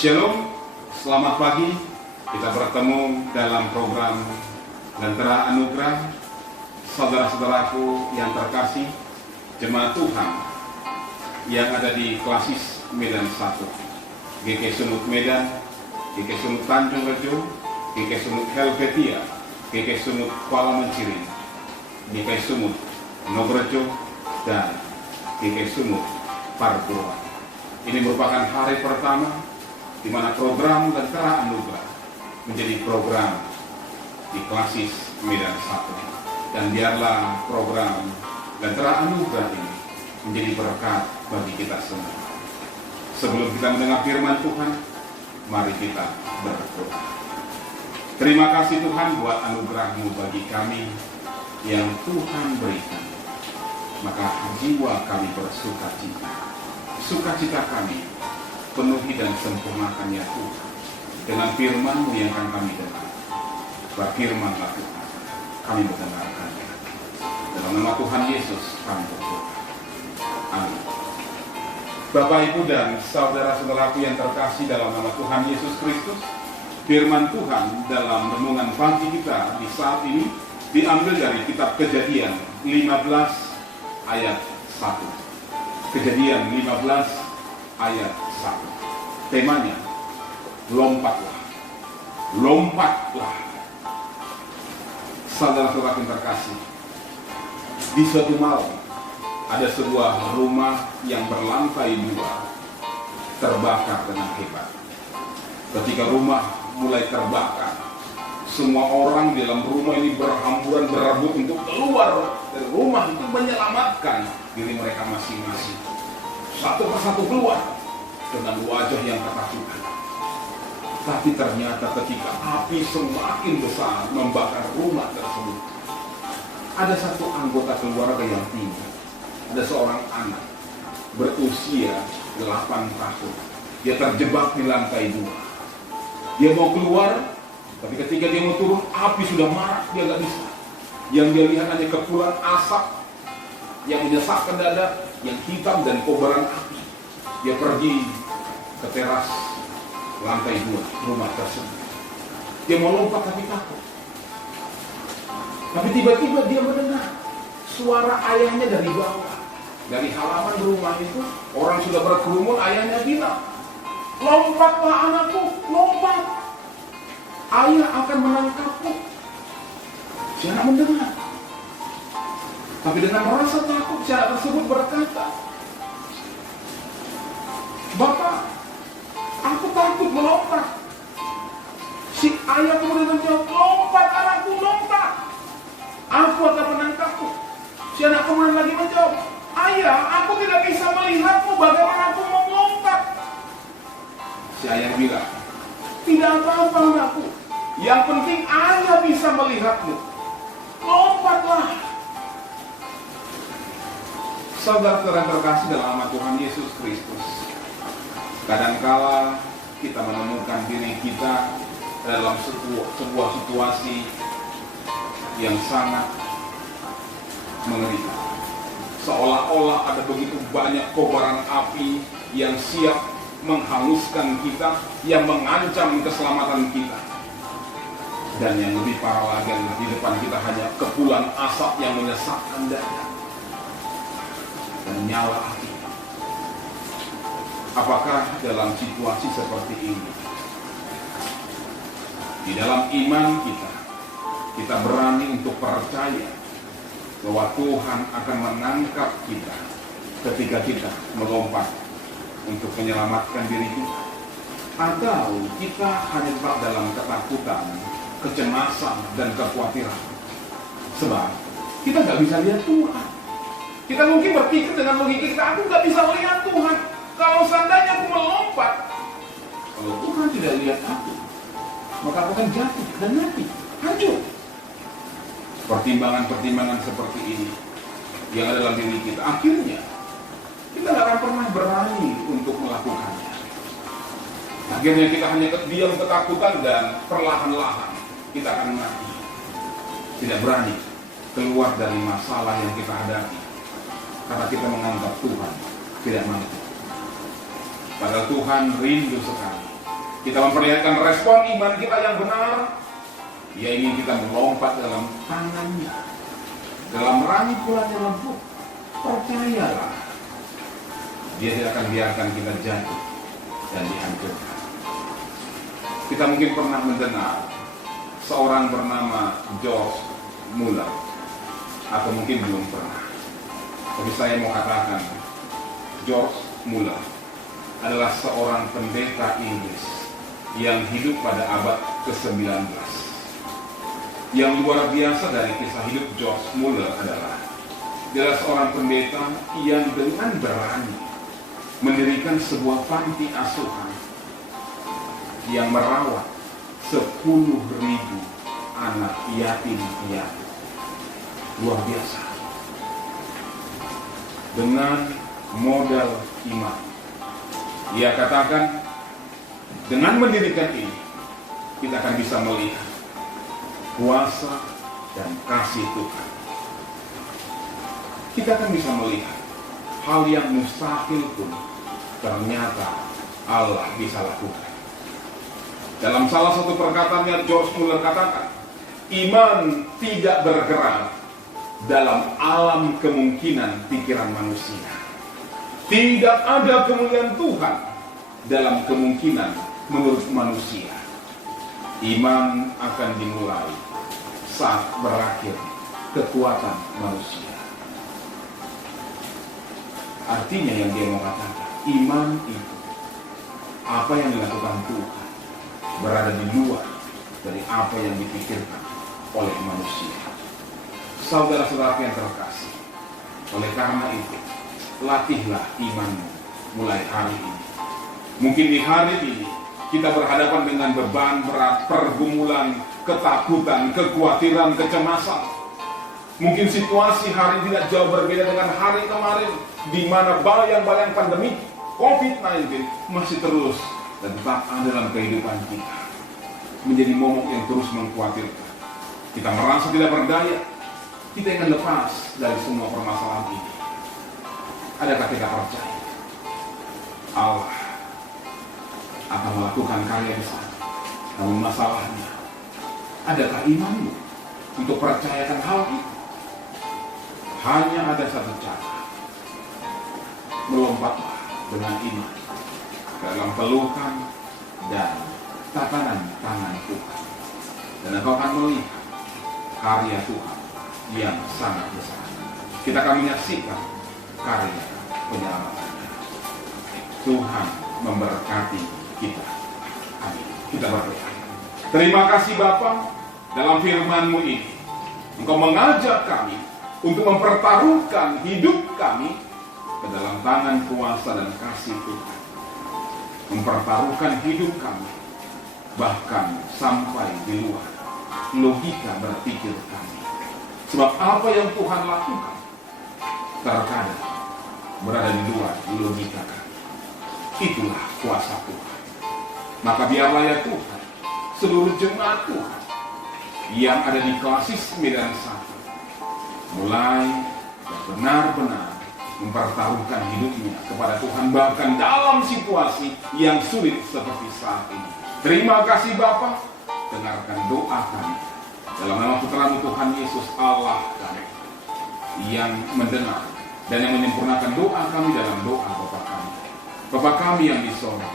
Shalom, selamat pagi. Kita bertemu dalam program Lentera Anugerah. Saudara-saudaraku yang terkasih, jemaat Tuhan yang ada di Klasis Medan 1, GK Sumut Medan, GK Sumut Tanjung Rejo, GK Sumut Helvetia, GK Sumut Kuala Mencirin, GK Sumut Nogorejo, dan GK Sumut Parboa. Ini merupakan hari pertama di mana program Lentera Anugerah menjadi program di Klasis Medan 1. Dan biarlah program Lentera Anugerah ini menjadi berkat bagi kita semua. Sebelum kita mendengar firman Tuhan, mari kita berdoa. Terima kasih Tuhan buat anugerah-Mu bagi kami yang Tuhan berikan. Maka jiwa kami bersuka cita. Sukacita kami penuhi dan sempurnakan ya Tuhan dengan firman-Mu yang akan kami dengar. Berfirmanlah Tuhan, kami mendengarkannya. Dalam nama Tuhan Yesus kami berdoa. Amin. Bapak, Ibu, dan saudara-saudaraku yang terkasih dalam nama Tuhan Yesus Kristus, firman Tuhan dalam renungan pagi kita di saat ini diambil dari kitab Kejadian 15 ayat 1. Kejadian 15 ayat 1. Temanya, lompatlah. Lompatlah. Saudara-saudara yang terkasih, di suatu malam ada sebuah rumah yang berlantai 2 terbakar dengan hebat. Ketika rumah mulai terbakar, semua orang di dalam rumah ini berhamburan berebut untuk keluar dari rumah itu menyelamatkan diri mereka masing-masing. Satu persatu keluar dengan wajah yang ketakutan. Tapi ternyata ketika api semakin besar membakar rumah tersebut, ada satu anggota keluarga yang tinggal. Ada seorang anak berusia 8 tahun. Dia terjebak di lantai 2. Dia mau keluar, tapi ketika dia mau turun, api sudah marak, dia nggak bisa. Yang dia lihat hanya kepulan asap yang menyesakkan dada, yang hitam dan kobaran api. Dia pergi ke teras lantai 2 rumah tersebut. Dia mau lompat tapi takut. Tapi tiba-tiba dia mendengar suara ayahnya dari bawah. Dari halaman rumah itu, orang sudah berkerumun, ayahnya bilang, "Lompatlah anakku, lompat. Ayah akan menangkapmu." Si anak mendengar. Tapi dengan merasa takut, si anak tersebut berkata, "Bapak, aku takut melompat." Si ayah kemudian menjawab, "Lompat anakku, lompat. Aku akan menangkapmu." Si anak kemudian lagi menjawab, "Ayah, aku tidak bisa melihatmu, bagaimana aku mau melompat?" Si ayah bilang, "Tidak apa-apa anakku, yang penting ayah bisa melihatmu. Lompatlah." Saudara-saudara terkasih dalam nama Tuhan Yesus Kristus, kadangkala kita menemukan diri kita dalam sebuah situasi yang sangat mengerikan. Seolah-olah ada begitu banyak kobaran api yang siap menghanguskan kita, yang mengancam keselamatan kita. Dan yang lebih parah lagi, di depan kita hanya kepulan asap yang menyesakkan dada dan nyala api. Apakah dalam situasi seperti ini, di dalam iman kita berani untuk percaya bahwa Tuhan akan menangkap kita ketika kita melompat untuk menyelamatkan diri kita? Atau kita hanya tetap dalam ketakutan, kecemasan, dan kekhawatiran? Sebab kita nggak bisa lihat Tuhan. Kita mungkin berpikir dengan logika kita, aku nggak bisa melihat Tuhan. Kalau seandainya aku melompat, kalau Tuhan tidak lihat aku, maka aku akan jatuh dan mati, hancur. Pertimbangan-pertimbangan seperti ini yang ada dalam diri kita, akhirnya kita nggak akan pernah berani untuk melakukannya. Akhirnya kita hanya diam ketakutan dan perlahan-lahan kita akan mati. Tidak berani keluar dari masalah yang kita hadapi karena kita menganggap Tuhan tidak mampu. Padahal Tuhan rindu sekali Kita memperlihatkan respon iman kita yang benar. Dia ingin kita melompat dalam tangannya, dalam rangkulan yang lembut. Percayalah, dia tidak akan biarkan kita jatuh dan dihancurkan. Kita mungkin pernah mendengar seorang bernama George Muller, atau mungkin belum pernah. Tapi saya mau katakan, George Muller adalah seorang pendeta Inggris yang hidup pada abad ke-19. Yang luar biasa dari kisah hidup George Muller adalah dia adalah seorang pendeta yang dengan berani mendirikan sebuah panti asuhan yang merawat 10.000 anak yatim piatu. Luar biasa. Dengan modal iman, ia katakan, dengan mendirikan ini kita akan bisa melihat kuasa dan kasih Tuhan. Kita akan bisa melihat hal yang mustahil pun ternyata Allah bisa lakukan. Dalam salah satu perkataannya, George Muller katakan, iman tidak bergerak dalam alam kemungkinan pikiran manusia. Tidak ada kemuliaan Tuhan dalam kemungkinan menurut manusia. Iman akan dimulai saat berakhir kekuatan manusia. Artinya yang dia mau katakan, iman itu apa yang dilakukan Tuhan berada di luar dari apa yang dipikirkan oleh manusia. Saudara-saudara yang terkasih, oleh karena itu, latihlah imanmu mulai hari ini. Mungkin di hari ini kita berhadapan dengan beban berat, pergumulan, ketakutan, kekhawatiran, kecemasan. Mungkin situasi hari tidak jauh berbeda dengan hari kemarin, di mana bayang-bayang pandemi COVID-19 masih terus dan tetap ada dalam kehidupan kita. Menjadi momok yang terus mengkhawatirkan. Kita merasa tidak berdaya. Kita ingin lepas dari semua permasalahan ini. Adakah kita percaya Allah akan melakukan karya di sana? Namun masalahnya, adakah imanmu untuk percayakan hal itu? Hanya ada satu cara. Melompatlah dengan iman dalam pelukan dan tatanan tangan Tuhan. Dan engkau akan melihat karya Tuhan yang sangat besar. Kita akan menyaksikan karya penyelamatannya. Tuhan memberkati kita. Amin. Kita berdoa. Terima kasih Bapa, dalam firman-Mu ini Engkau mengajak kami untuk mempertaruhkan hidup kami ke dalam tangan kuasa dan kasih Tuhan. Mempertaruhkan hidup kami bahkan sampai di luar logika berpikir kami. Sebab apa yang Tuhan lakukan terkadang berada di luar logika kami. Itulah kuasa Tuhan. Maka biarlah ya Tuhan, seluruh jemaat Tuhan yang ada di Klasis Medan 1 mulai benar-benar mempertaruhkan hidupnya kepada Tuhan bahkan dalam situasi yang sulit seperti saat ini. Terima kasih Bapa, dengarkan doa kami dalam nama putra-Mu Tuhan Yesus Allah kami yang mendengar dan yang menyempurnakan doa kami dalam doa Bapa kami. Bapa kami yang di sorga,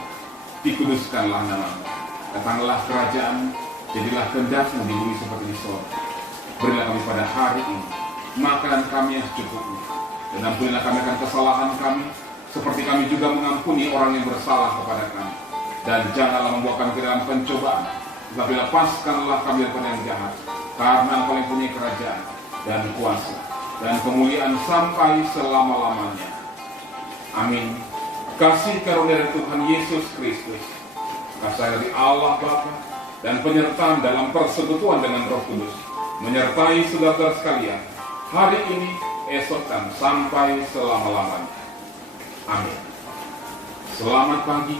dikuduskanlah nama-Mu, datanglah kerajaan, jadilah kehendak-Mu di bumi seperti di sorga. Berilah kami pada hari ini makanan kami yang secukupnya, dan ampunilah kami akan kesalahan kami, seperti kami juga mengampuni orang yang bersalah kepada kami. Dan janganlah membawa kami ke dalam pencobaan, tetapi lepaskanlah kami daripada yang jahat, karena Engkau yang punya kerajaan dan kuasa dan kemuliaan sampai selama-lamanya. Amin. Kasih karunia dari Tuhan Yesus Kristus, kasih dari Allah Bapa, dan penyertaan dalam persekutuan dengan Roh Kudus menyertai saudara sekalian hari ini, esok, dan sampai selama-lamanya. Amin. Selamat pagi.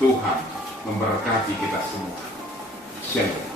Tuhan memberkati kita semua. Shalom.